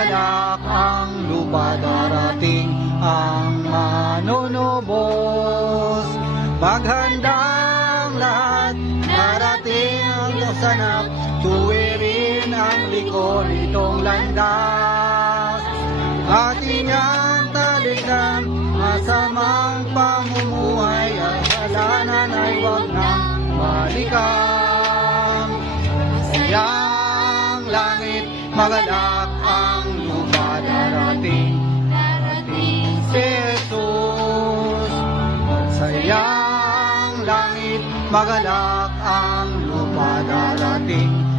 magalak ang lupa, darating ang manunubos. Maghandang lahat, darating ang kasanap, tuwirin ang liko nitong landas. Ating ang talikdan, masamang pamumuhay, ang kasalanan ay wag nang balikan. Sayang langit, magalak ang lupa, darating si Jesus. Sayang langit, magalak ang lupa, darating